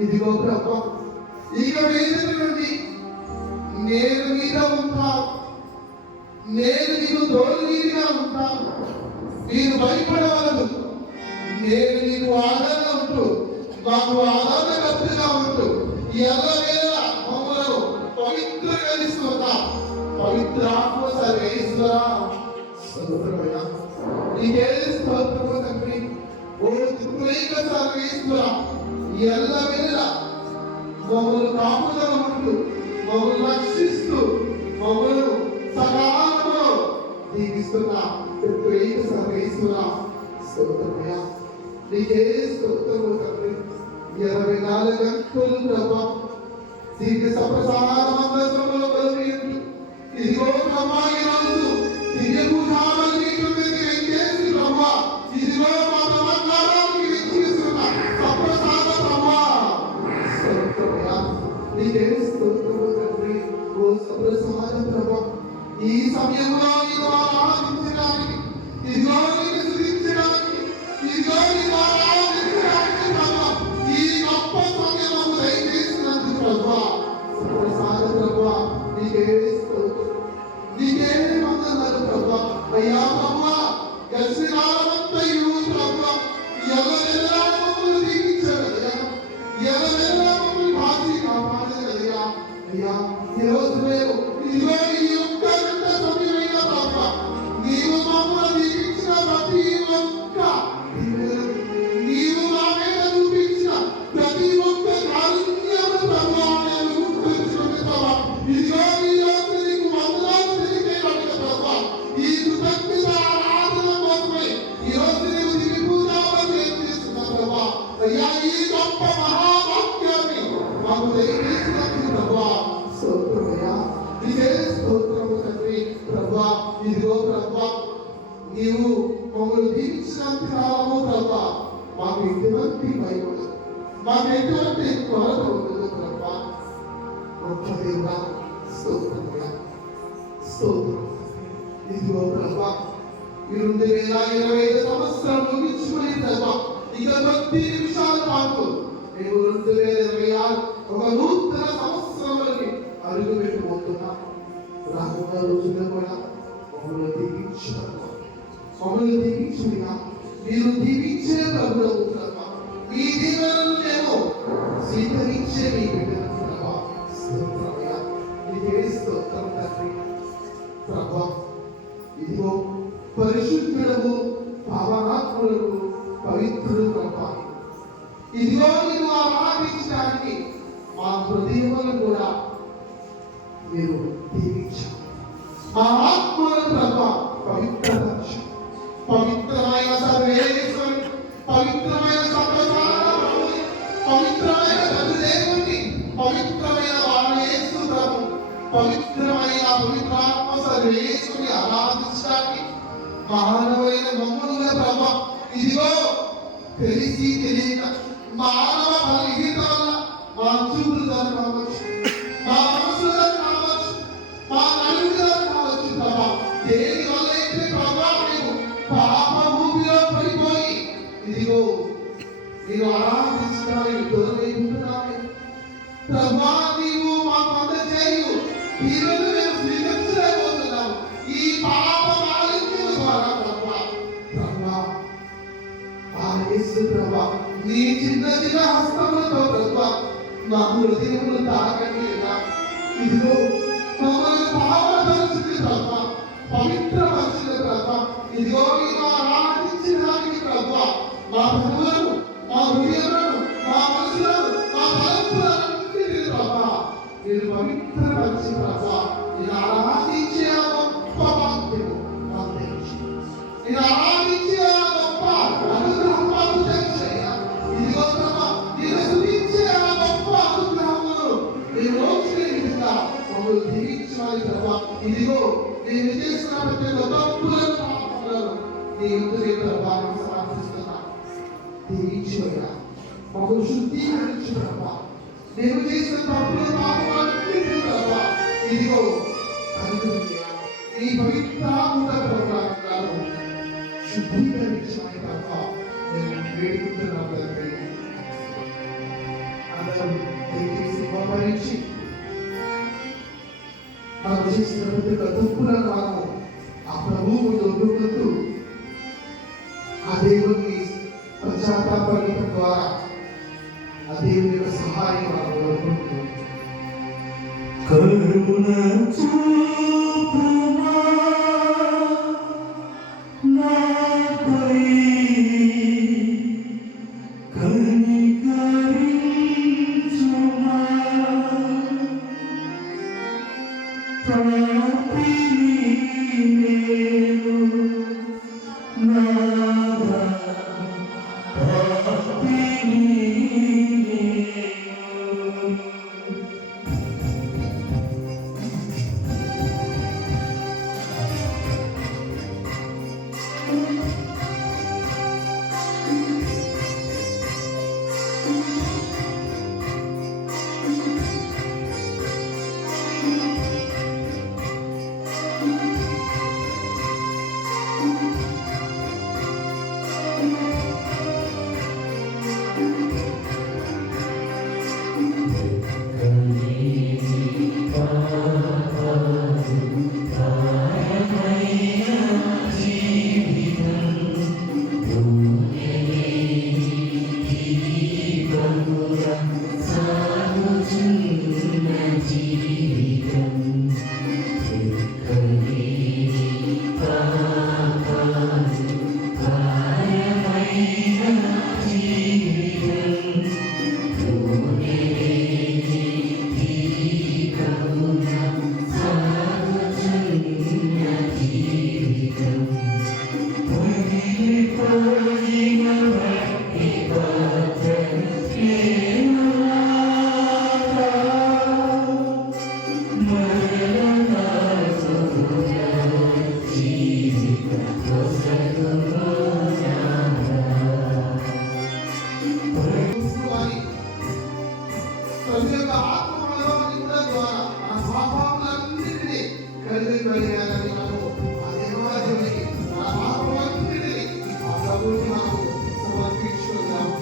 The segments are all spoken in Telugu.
ఇదిగో ప్రభు ఇక వేదిక నుండి నేను మీద ఉంటావు, నేను నీకు తోడునీడిగా ఉంటాను, మీరు భయపడవలదు. నేను నీకు ఆదరణ ఉంటూ మాకు ఆదరణకర్తగా ఉంటూ ఎల్లవేళ మమ్మలను పవిత్రీకరిస్తున్నా. పవిత్ర ఆత్మ సర్వేశ్వర స్తోత్రమయ్యా, నీకే స్తోత్రము తండ్రి. ఓ త్రిపురైక సర్వేశ్వర, ఎల్లవేళ మమ్మల్ని కాపుదల ఉంటూ మమ్మల్ని రక్షిస్తూ మమ్మల్ని సకాలంలో దీవిస్తున్న త్రిపురైక సర్వేశ్వర స్తోత్రమయ్యా, నీకే స్తోత్రము తండ్రి. 24 గంటలు ప్రభా దీనికి సప్రసారమంలో కలిగి ఇదిగో ప్రభా ఈరోజు దివ్య పూజామలికి వెంచేసి ప్రభా ఇదిగో మా నమస్కారానికి వెంచేస్తున్న సప్రసాద ప్రభా స్తోత్రమయ్యా, నీకే స్తోత్రము తండ్రి. ఓ సప్రసాద ప్రభా ఈ సమయంలో నీవు ఆరాధించడానికి ఇదిగో నీకు స్తుతించడానికి ఇదిగో నీవు ఆరాధించడానికి ప్రభా ఈ గొప్ప సమయము దయచేసినందుకు ప్రభా సప్రసాద ప్రభా నీకే స్తోత్రం, నీకే వందనాలు ప్రభా. అయ్యా ప్రభా గర్భకాలమంతయు ప్రభా ఎల్లవేళలా మమ్మల్ని దీవించగలయ్యా, ఎల్లవేళలా మమ్మల్ని కాచి కాపాడగలయ్యా. అయ్యా ఈరోజు మేము ఇదిగో ఈ ఒక్క గంట సమయమైనా ప్రభా నీవు మమ్మల్ని దీవించిన ప్రతి ఒక్క నీవు మా మీద చూపించిన ప్రతి ఒక్క కారుణ్యము ప్రభా నేను గుర్తించుకుని ప్రభా ఇదిగో ఈ రోజు నీకు వందనాలు తెలియజేయడానికి ప్రభా ఈ కృతజ్ఞత ఆరాధన కోసమే ఈ రోజు నీవు దివ్య పూజాలను చేస్తున్నావు ప్రభా. అయ్యా ఈ గొప్ప మహావాక్యాన్ని మాకు దయచేసినందుకు ప్రభా స్తోత్రమయ్యా, నీకే స్తోత్రము తండ్రి. ప్రభా ఇదిగో ప్రభా నీవు మమ్మల్ని దీవించినంత కాలము ప్రభా మాకు ఎటువంటి భయం ఉండదు, మాకు ఎటువంటి కొరత ఉండదు ప్రభా. గొప్ప దేవుడా స్తోత్రమయ్యా, స్తోత్రం. ఇదిగో ప్రభా ఈ 2025 సంవత్సరం ముగించుకుని ప్రభా ఇక కొద్ది నిమిషాల పాటు మేము 2026 ఒక నూతన సంవత్సరంలోకి అడుగు పెట్టబోతున్నాం. రానున్న రోజుల్లో కూడా మమ్మల్ని దీవించుగా మీరు దీవించే ప్రభువు ప్రభా, మీ దీవెనలను మేము స్వీకరించే మీ బిడ్డలు ప్రభా స్తోత్రమయ్యా, నీకే స్తోత్రం తండ్రి. ప్రభా ఇదిగో పరిశుద్ధుడవు పావనాత్ములకు పవిత్రుడు ప్రభా ఇదిగో మీరు ఆరాధించడానికి మా హృదయములను కూడా మీరు దీవించారు. మా ఆత్మలను ప్రభా పవిత్రపరచు. పవిత్రమైన సర్వేశ్వరుని, పవిత్రమైన సర్వసారాన్ని, పవిత్రమైన దేవుని, పవిత్రమైన యేసు ప్రభు, పవిత్రమైన పవిత్రాత్మ సర్వేశ్వరుని ఆరాధించడానికి మానవైన మమ్మల్ని ప్రభా ఇదిగో తెలిసి తెలియక మానవ బలహీనత వల్ల మా చూపులు కావచ్చు, మా మనసులు కావచ్చు, మా నలుగురు కావచ్చు ప్రభా దేని వల్ల అయితే ప్రభా మేము పాప భూమిలో పడిపోయి ఇదిగో నేను ఆరాధించడానికి దూరమైపోతున్నాను ప్రభా. నీవు మా కొంత చేయు ఈరోజు మేము స్వీకరించలేకపోతున్నాము ఈ పాప మాలిన్యం ద్వారా ప్రభా. ప్రభా ఆ యేసు ప్రభా నీ చిన్న చిన్న హస్తములతో ప్రభా మా హృదయములు తాకండి ఇదిగో మమ్మల్ని పావనపరిచింది ప్రభా, పవిత్రపరిచింది ప్రభా. ఇదిగో మీరు ఆరాధించడానికి ప్రభా మా ప్రభువులను, మా హృదయములను, మా మనసులను, మా తలంపులన్నిటిని ప్రభా మీరు పవిత్రపరిచి ప్రభా నేను ఆరాధించే గొప్ప వాక్యము మాకు దయచేయండి. నేను ఆరాధించే గొప్ప అనుగ్రహం మాకు దయచేయండి. ఇదిగో ప్రభా నేను స్తుతించే గొప్ప అనుగ్రహమును నేను రోజునే విధంగా మమ్మల్ని దీవించాలి ప్రభా. ఇదిగో నేను చేసిన ప్రతి తప్పులను పాపములను నీ ముందు ప్రభా సమర్పిస్తున్నా. దీవించయ్యా, మమ్మల్ని శుద్ధీకరించు ప్రభా. నేను చేసిన తప్పులు పాపములన్నిటినీ ప్రభా ఇదిగో కలుగుయ్యా ఈ పవిత్రాత్మ ప్రభావాలను శుద్ధీకరించమని ప్రభా నేను వేడుకుంటున్నాను తండ్రి. అందరూ దయచేసి మోకరించి మనం చేసిన ప్రతి ఒక్క తప్పులను మనము దేవుని పశ్చాత్తాపడటం ద్వారా ఆ దేవుని యొక్క సహాయం మనం కోరుకుంటున్నాం. కరుణ చూపుమా నాపై, కనికరించుమా పాపిని నేను నాదా, పాపిని ప్రతి ఒక్క ఆత్మబలాన్ని కూడా ద్వారా ఆ పాపాలన్నింటినీ కలిగిపోయాలని మనము ఆ దేవాలయానికి ఆ పాపలన్నింటినీ ఆ ప్రభువుకి మనము సమర్పించుకుందాము.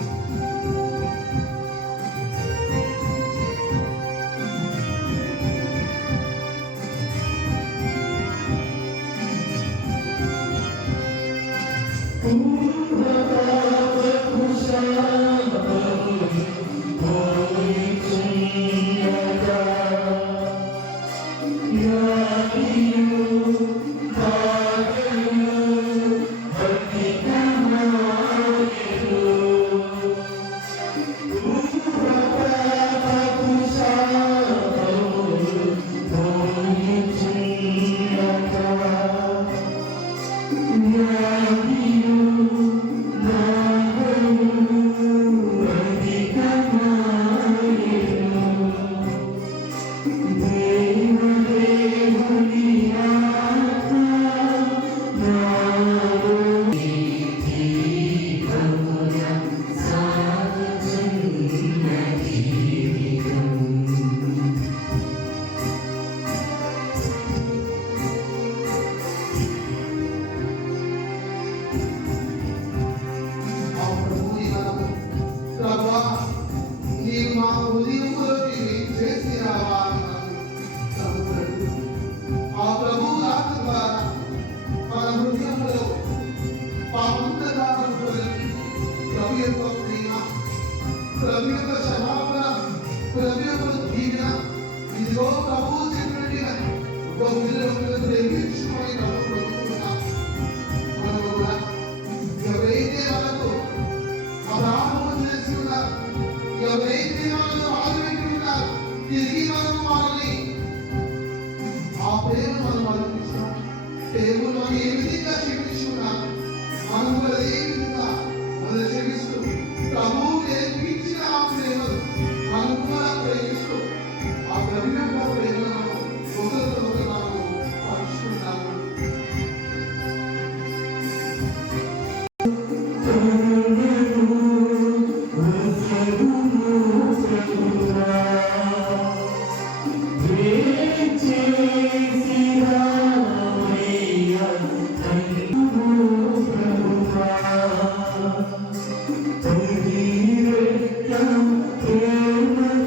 ప్రేమ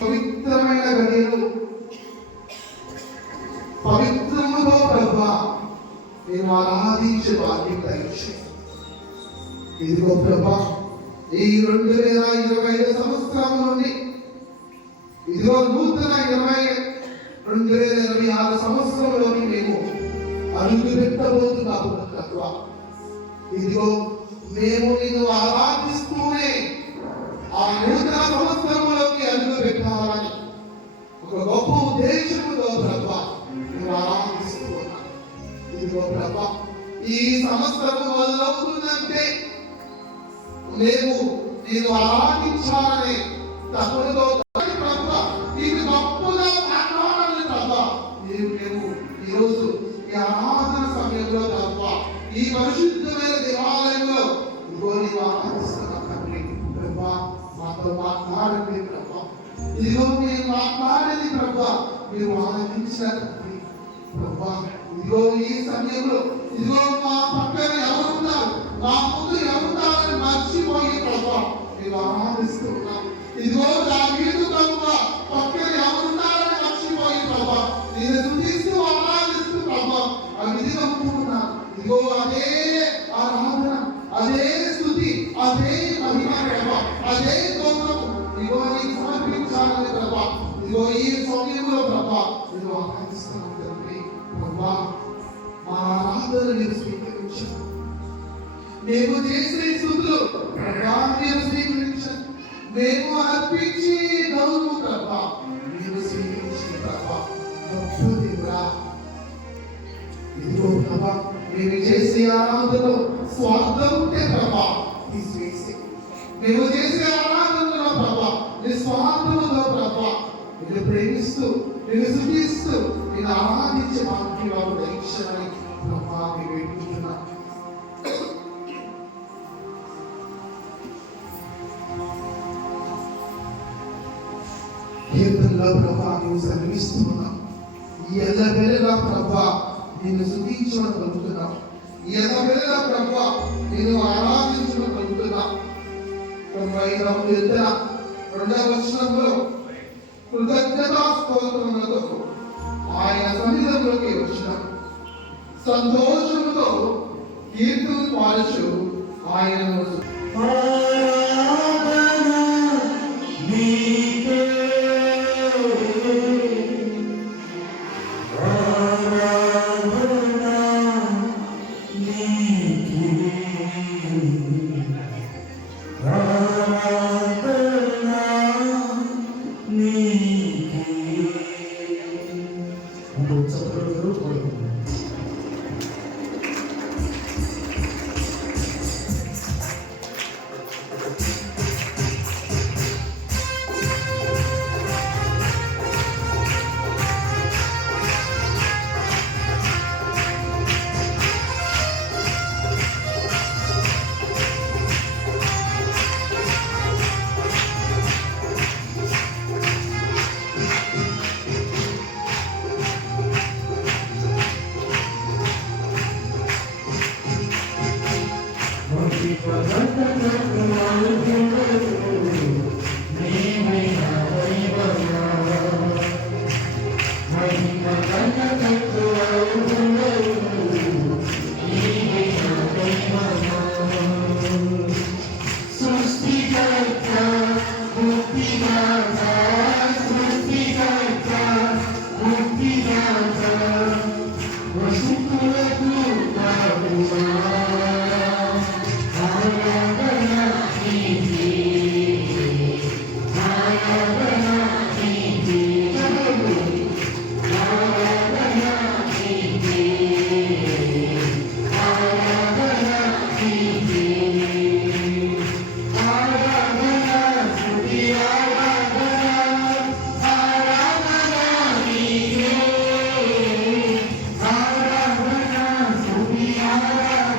పవిత్రమైన గదిలో పవిత్రములో ప్రభా నేను ఆరాధించే భాగ్యం దయచేయి. ఇదిగో ప్రభా ఈ 2025 సంవత్సరం నుండి ఇదిగో నూతన 2026 సంవత్సరంలోని మేము అడుగు పెట్టబోతున్నాము ప్రభా. ఇదిగో మేము నిన్ను ఆరాధిస్తూనే ఆ నూతన సంవత్సరంలోకి అడుగు పెట్టాలని ఒక గొప్ప ఉద్దేశంతో ప్రభా మేము ఆరాధిస్తూ ఉన్నాం. ఇదిగో ప్రభా ఈ సంవత్సరం మొదలవుతుందంటే మేము నేను ఆరాధించాలని తప్పుడుతో ప్రభా నీకు గొప్పగా మాట్లాడాలని ప్రభా మేము ఈరోజు ఈ ఆరాధన సమయంలో ప్రభా ఈ పరిశుద్ధమైన దేవాలయంలో ఇదిగో నీవు ఆరాధిస్తున్నాం తండ్రి. ప్రభా మాతో మాట్లాడండి ప్రభా. ఇదిగో మీరు మాట్లాడేది ప్రభా మీరు ఆనందించారు ప్రభా. ఇదిగో ఈ సమయంలో ఇదిగో మా పక్కన ఎవరున్నారు మా ముందు ఎవరున్నారని మర్చిపోయి ప్రభా మీరు ఆనందిస్తున్నాం. ఇదిగో దావీదు ప్రభా పక్కన ఎవరున్నారని మర్చిపోయి ప్రభా నేను స్తుతిస్తూ ఆరాధిస్తూ ప్రభా ఆ విధిగా ఉంటున్నాను. ఇదిగో అదే ఆరాధన అదే స్తుతి అదే మహిమ ప్రభా అదే గౌరవం ఇదిగో నీకు సమర్పించాలని ప్రభా. ఇదిగో ఈ సమయంలో ప్రభా నేను ఆరాధిస్తున్నాను తండ్రి. ప్రభా మా ఆరాధన మీరు స్వీకరించారు. మేము చేసే స్తుతులు ప్రభా మీరు స్వీకరించారు. మేము అర్పించి గౌరవం ప్రభా మీరు స్వీకరించిన ప్రభా గొప్ప దేవుడా. ఇదిగో ప్రభా మేము చేసే ఆరాధనలో స్వార్థం ఉంటే ప్రభా తీసివేసి మేము చేసే ఆరాధనలో ప్రభా నిస్వార్థముతో ప్రభా నేను ప్రేమిస్తూ నేను స్తుతిస్తూ నేను ఆరాధించే భాగ్యం దయచేయమని ప్రభా మేము వేడుకుంటున్నాం. కీర్తనలో ప్రభా నువ్వు సన్నిస్తున్నావు. ఎల్లవేళలా ప్రభా నిన్ను స్తుతించమని పలుకుతున్నావు. ఎల్లవేళలా ప్రభా నేను ఆరాధించమని పలుకుతున్నావు. ప్రభా ఈ 2వ వచనంలో కృతజ్ఞతా స్తోత్రములతో ఆయన సన్నిధిలోకి వచ్చిన సంతోషముతో కీర్తనలు పాడుచు ఆయనను Thank you. ఆరాధన స్తుతి ఆరాధన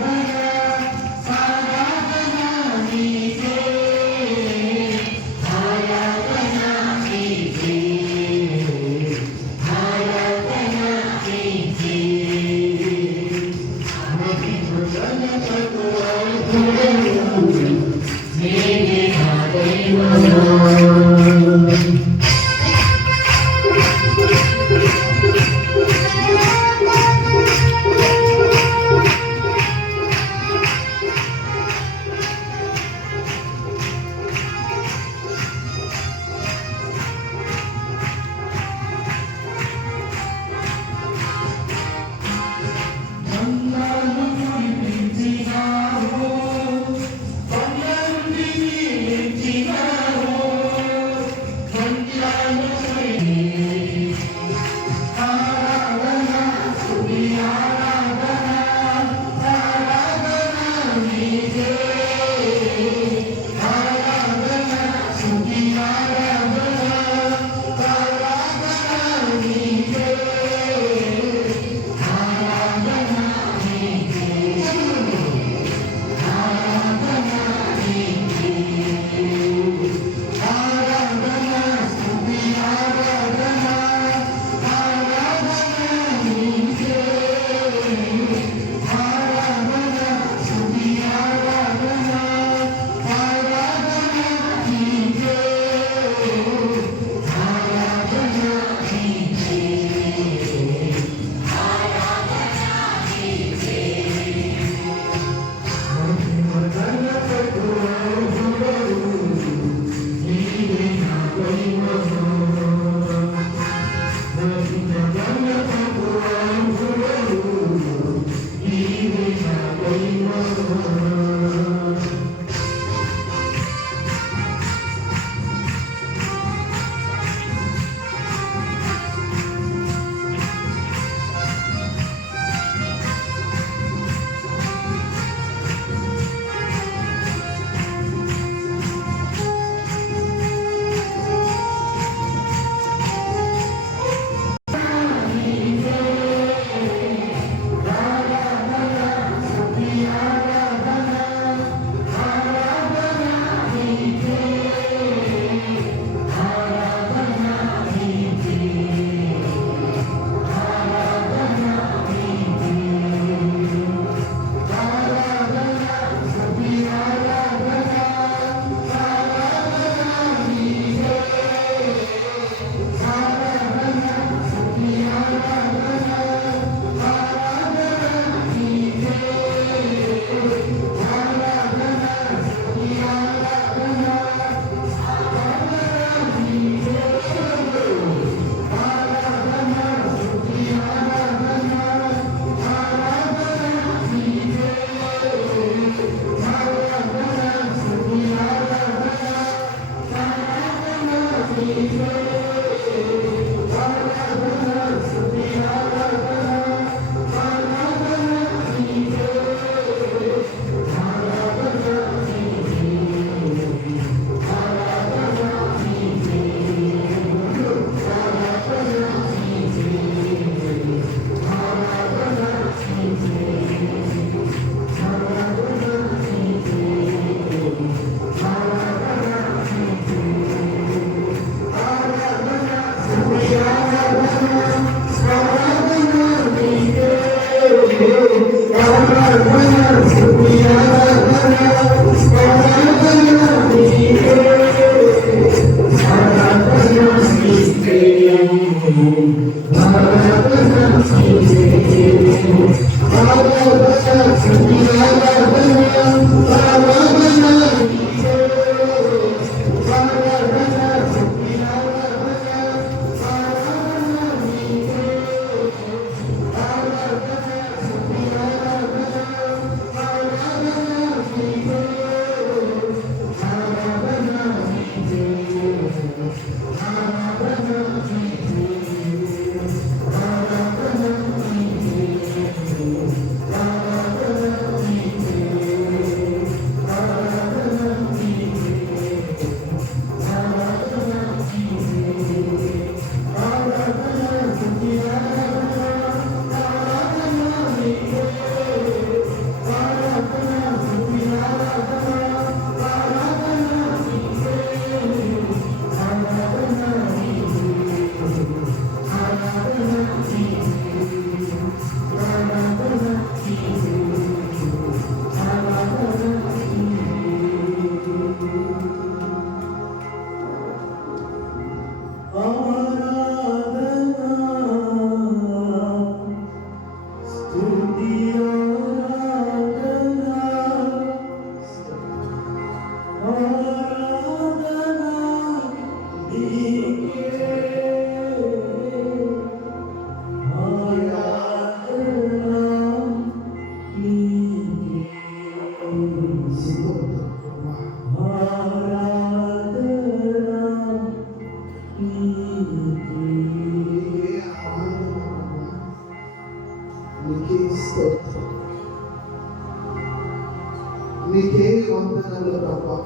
నీకే వందనములు ప్రభా.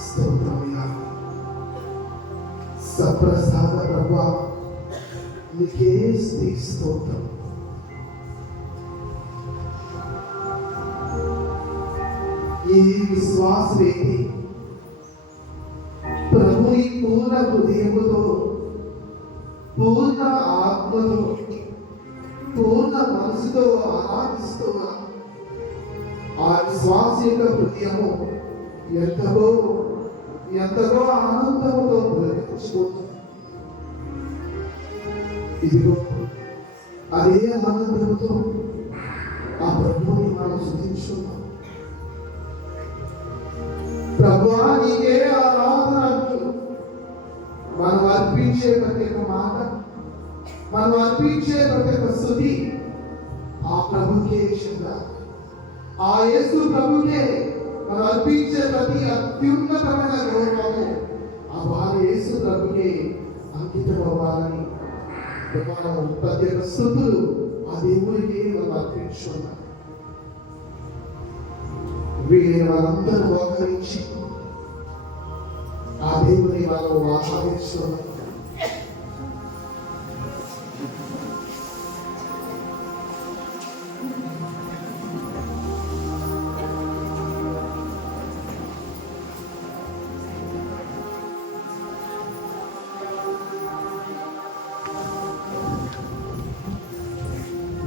స్తోత్రమయ్యా. సప్రసాద ప్రభా, నీకే స్తుతి స్తోత్రం. ఈ విశ్వాస వ్యక్తి ప్రభుని పూర్ణ హృదయముతో, పూర్ణ ఆత్మతో, పూర్ణ మనసుతో ఆరాధిస్తూ ఆ విశ్వాస యొక్క హృదయము ఎంతగో ఆనందముతో పులకించుకుంటుంది. ఇదిగో అదే ఆనందంతో ఆ ప్రభుని మనం స్తుతించుకుందాం. ప్రభువా నీకే ఆరాధన అంటూ మనం అర్పించే ప్రతి ఒక్క మాట, మనం అర్పించే ప్రతి ఒక్క స్తుతి ఆ ప్రభుకే చెందాలి. ఆ యేసు ప్రభుకే మనం అర్పించే ప్రతి అత్యున్నతమైన గౌరవము ఆ వారి యేసు ప్రభుకే అంకితం అవ్వాలని మనం ప్రతి ఒక్క స్తుతులు ఆ దేవుడికి మనం అర్పించుకున్నాం. వీళ్ళని వాళ్ళందరూ మోకరించి ఆ దేవుని వాళ్ళు ఆరాధిస్తున్నారు.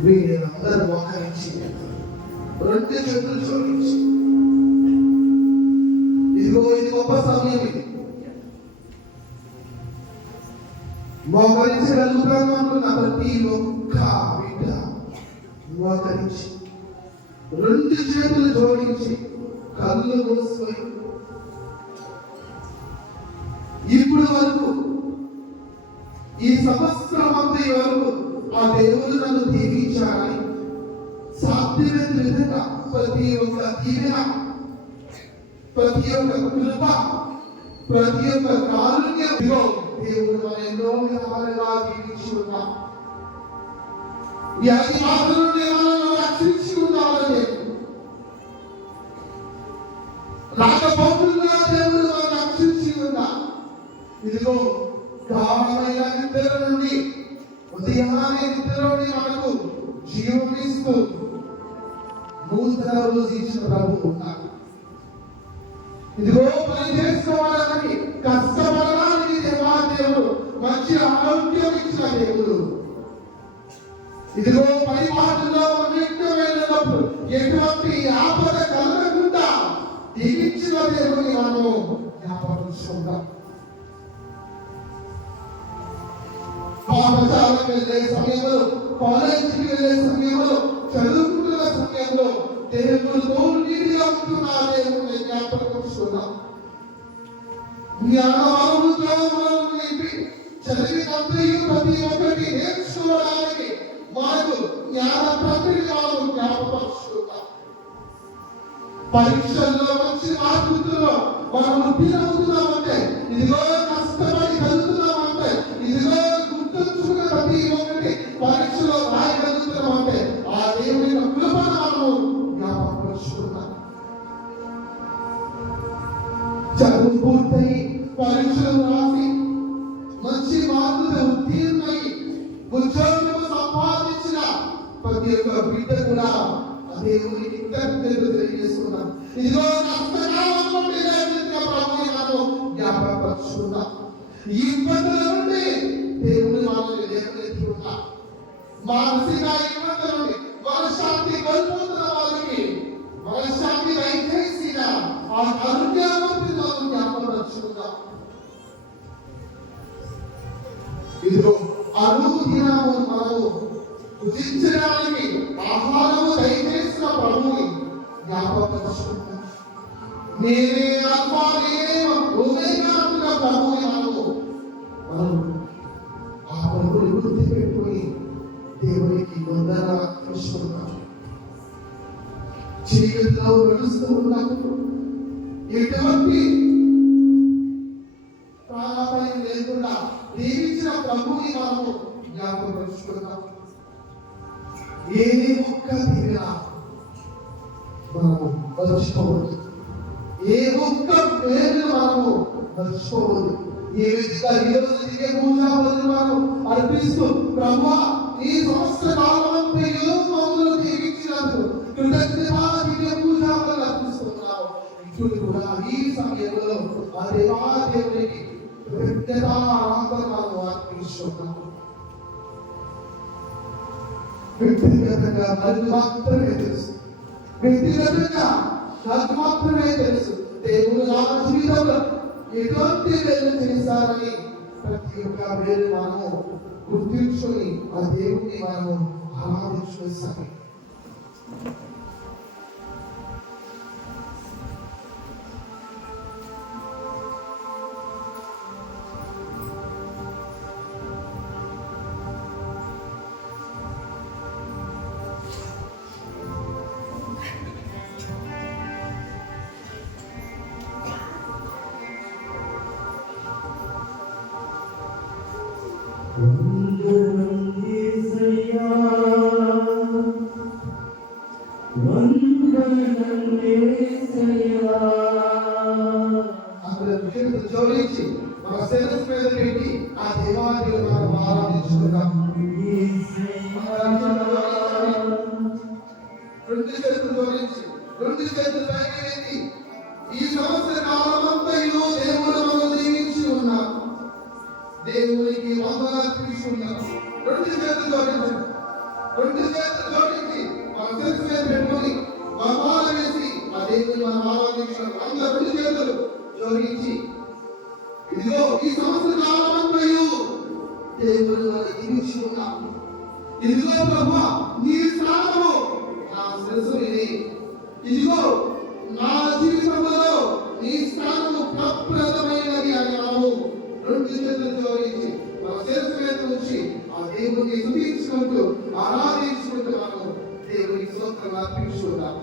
వీళ్ళందరూ మోకరించి రెండు చేతులు జోడించి, ఇదిగో ఇది గొప్ప సమయం, ఇది మోకరించగలుగుతాను అనుకున్న ప్రతి ఒక్క బిడ్డ మోకరించి రెండు చేతులు జోడించి కళ్ళు మూసుకొని ఇప్పుడు వరకు ఈ సంవత్సరం అంతా వరకు ఆ దేవుడు నన్ను దీవించాలని సాధ్యమైన విధంగా ప్రతి ఒక్క దీవెన, ప్రతి ఒక్క కృప, ప్రతి ఒక్క కారుణ్యం దేవుడు మన ఎన్నో విధాలుగా దీవించి ఉన్నాం. వ్యాధి బాధల నుండి మనల్ని రక్షించి ఉన్నామని, రాకపోతున్నా దేవుడు మనం రక్షించి ఉన్నా. ఇదిగో గాఢమైన నిద్ర నుండి, ఉదయాన్నే నిద్ర నుండి మనకు జీవమిస్తూ నూతన రోజు ఇచ్చిన ప్రభు ఉన్నారు. ఇదిగో పని చేసుకోవడానికి, కష్టపడడానికి దేవుడు మంచి ఆరోగ్యం ఇచ్చిన దేవుడు. ఇదిగో పని పాటల్లో అన్నింటినప్పుడు ఎటువంటి ఆపద కలగకుండా దీవించిన దేవుని మనము జ్ఞాపకం. పాఠశాలకు వెళ్ళే సమయంలో, కాలేజీకి వెళ్ళే సమయంలో, చదువుకుంటున్న సమయంలో దేవుడు తోడుగా ఉంటున్న దేవుడిని జ్ఞాపకం. జ్ఞానముతో మనం నింపి చదివినంతయు ప్రతి ఒక్కటి నేర్చుకోవడానికి మనకు జ్ఞాన ప్రక్రియ మనం జ్ఞాపకం. పరీక్షల్లో మంచి మార్కులతో మనం ఉత్తీర్ణమవుతున్నామంటే, ఇదిగో కష్టపడి చదువుతున్నామంటే, ఇదిగో గుర్తుంచుకున్న ప్రతి ఒక్కటి పరీక్షలో రాయగలుగుతున్నామంటే ఆ దేవుని కృపను మనము జ్ఞాపకం. చదువు పూర్తయి పరీక్షలు రాసి మంచి మార్కులు ఉత్తీర్ణమై ఉద్యోగం సంపాదించిన ప్రతి ఒక్క బిడ్డ కూడా దేవునికి కృతజ్ఞతలు తెలియజేస్తున్నాం. ఇదిగో కష్టకాలంలో ప్రభువుని మనం జ్ఞాపకపరుచుకున్నాం. ఈ ఇబ్బందుల నుండి దేవుని మనల్ని లేవనెత్తి ఉన్నాం. మానసిక ఇబ్బందుల నుండి మనశ్శాంతి కోల్పోతున్న వారికి మనశ్శాంతి దయచేసిన ఆ కరుణామూర్తి మనం జ్ఞాపకపరుచుకున్నాం. ఇదిగో అనుదినము మనము భుజించడానికి ఆహారము దయచేసిన ప్రభువుని జ్ఞాపకపరుచుకుంటాం. నేనే ఆల్ఫా నేనే ఒమేగా అంటున్న ప్రభువుని మనం ఆ ప్రభువుని గుర్తు పెట్టుకొని దేవునికి వందనాలు అర్పిస్తున్నాం. చీకటిలో నడుస్తూ ఉన్నప్పుడు ఎటువంటి ప్రాణాపాయం లేకుండా దీవించిన ప్రభువుని మనము జ్ఞాపకపరుచుకుంటాం. ఏ ఒక్క దీవెన, మనము మర్చిపోవద్దు. ఏ ఒక్క పేరు మనము మర్చిపోవద్దు. ఏ విధంగా ఈరోజు జరిగే పూజా బలులు మనం అర్పిస్తూ ప్రభువా ఈ సంవత్సర కాలమంతయు మమ్మల్ని దీవించినందుకు కృతజ్ఞతార్థిగా పూజా బలులు అర్పిస్తున్నాము. ఇప్పుడు కూడా ఈ సమయంలో ఆ దేవాదేవునికి కృతజ్ఞతార్థనలు అర్పిస్తున్నాము. వ్యక్తిగతంగా నాకు మాత్రమే తెలుసు. వ్యక్తిగతంగా నాకు మాత్రమే తెలుసు దేవుడు నా జీవితంలో ఎటువంటి వేలు చేశారని ప్రతి ఒక్క వేలు మనము గుర్తించుకొని ఆ దేవుడిని మనము ఆరాధించుకోవాలి. జోడించి మన శిరస్సు మీద పెట్టి ఆ దేవాలయంలో మనం ఆరాధించుకుందాం. రెండు చేతులు జోడించి రెండు చేతులు పైకి ఎత్తి ఈ సంవత్సర కాలమంతయు దేవుడు మనం దీవించి ఉన్నాం. దేవునికి వందనాలు అర్పిస్తున్నాం. రెండు చేతులు జోడించి రెండు చేతులు జోడించి మన శిరస్సు మీద పెట్టుకొని బలమాల వేసి ఆ దేవుని మనం ఆరాధించాం. అందరూ రెండు చేతులు జోడించి ఇదిగో ఈ సంవత్సర కాలమంతయు దేవుడు మనల్ని దీవించి ఉన్నాం. ఇదిగో ప్రభువా నీ స్థానము నా శిరస్సు ఇది. ఇదిగో నా జీవితంలో నీ స్థానము ప్రప్రదమైనది అని మనము రెండు చేతులు జోడించి మన శిరస్సు మీద నుంచి ఆ దేవుడిని స్తుతించుకుంటూ ఆరాధించుకుంటూ మనము దేవునికి స్తోత్రం అర్పించుకుందాం.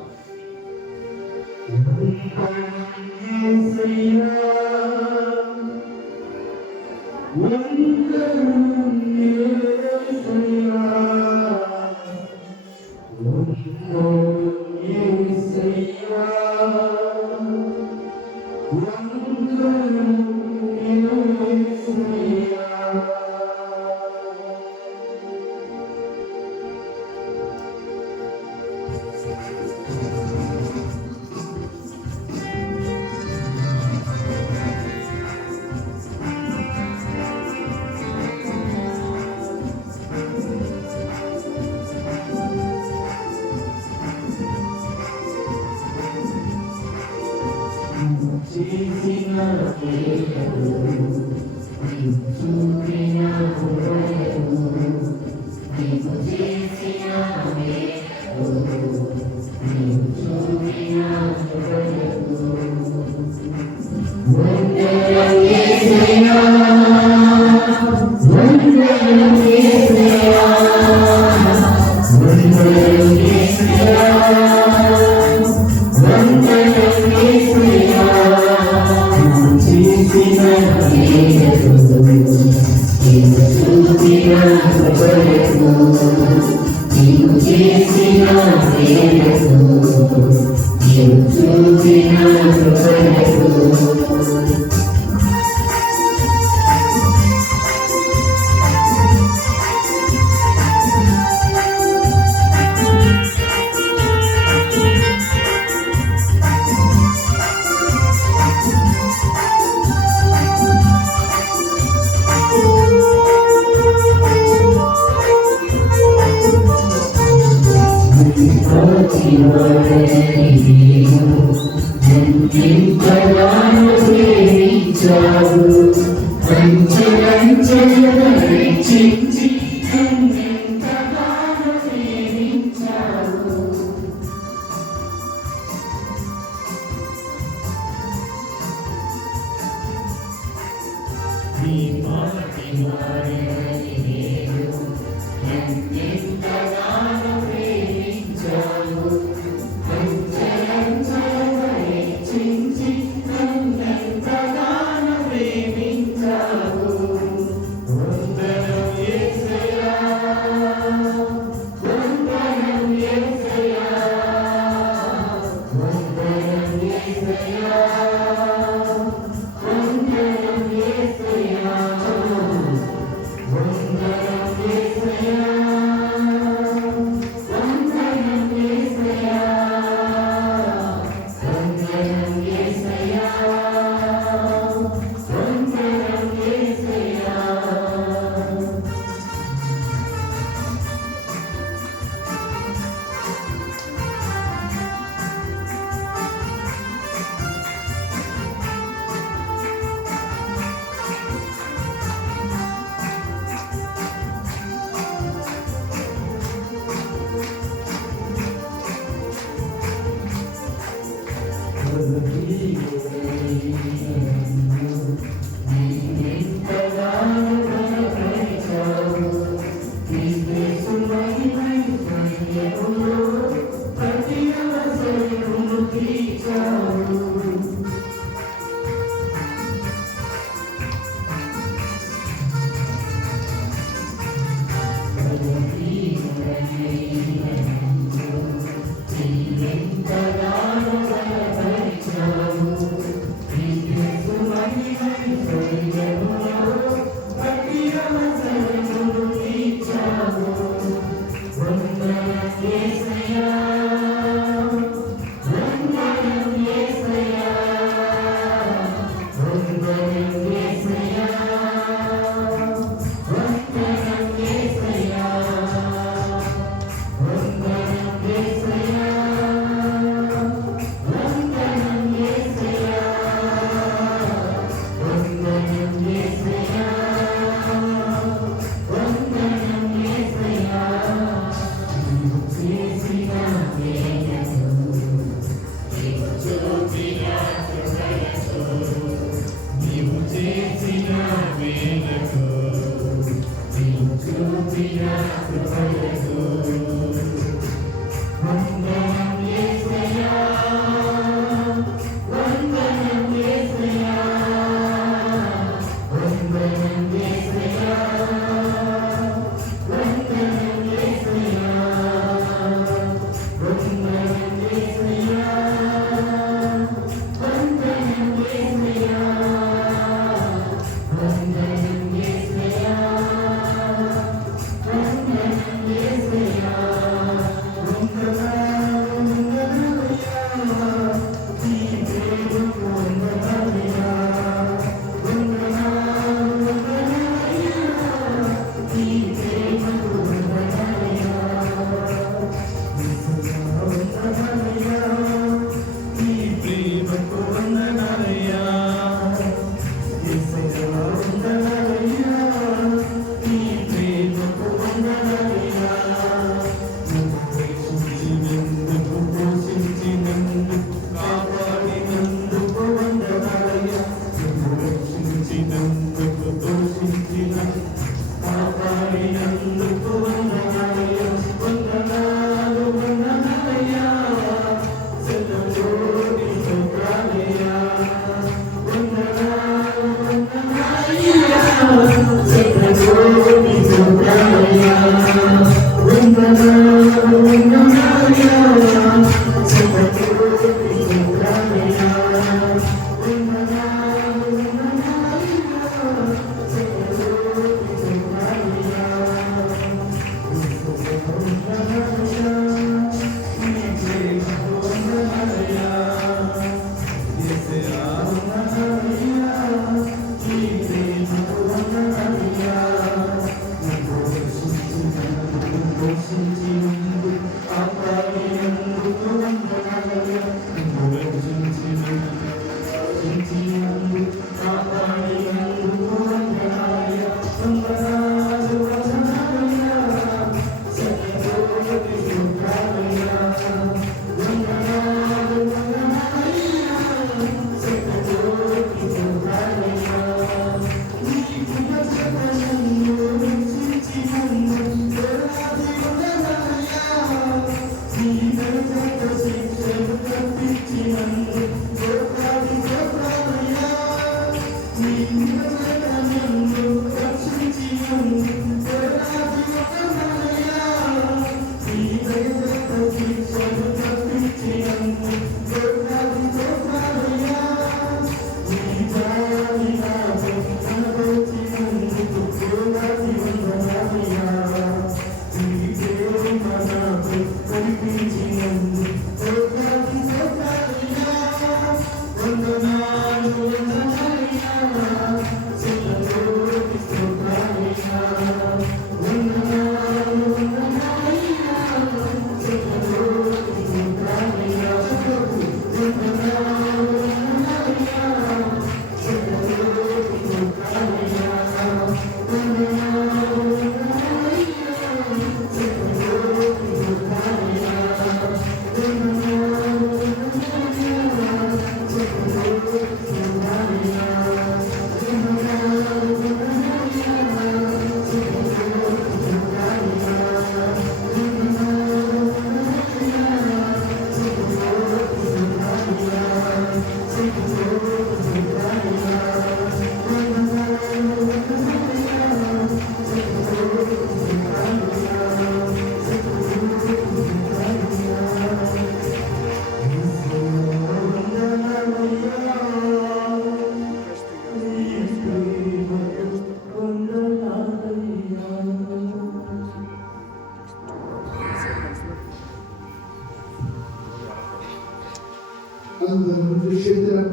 అందరూ చేతులను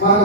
మన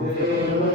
దేవా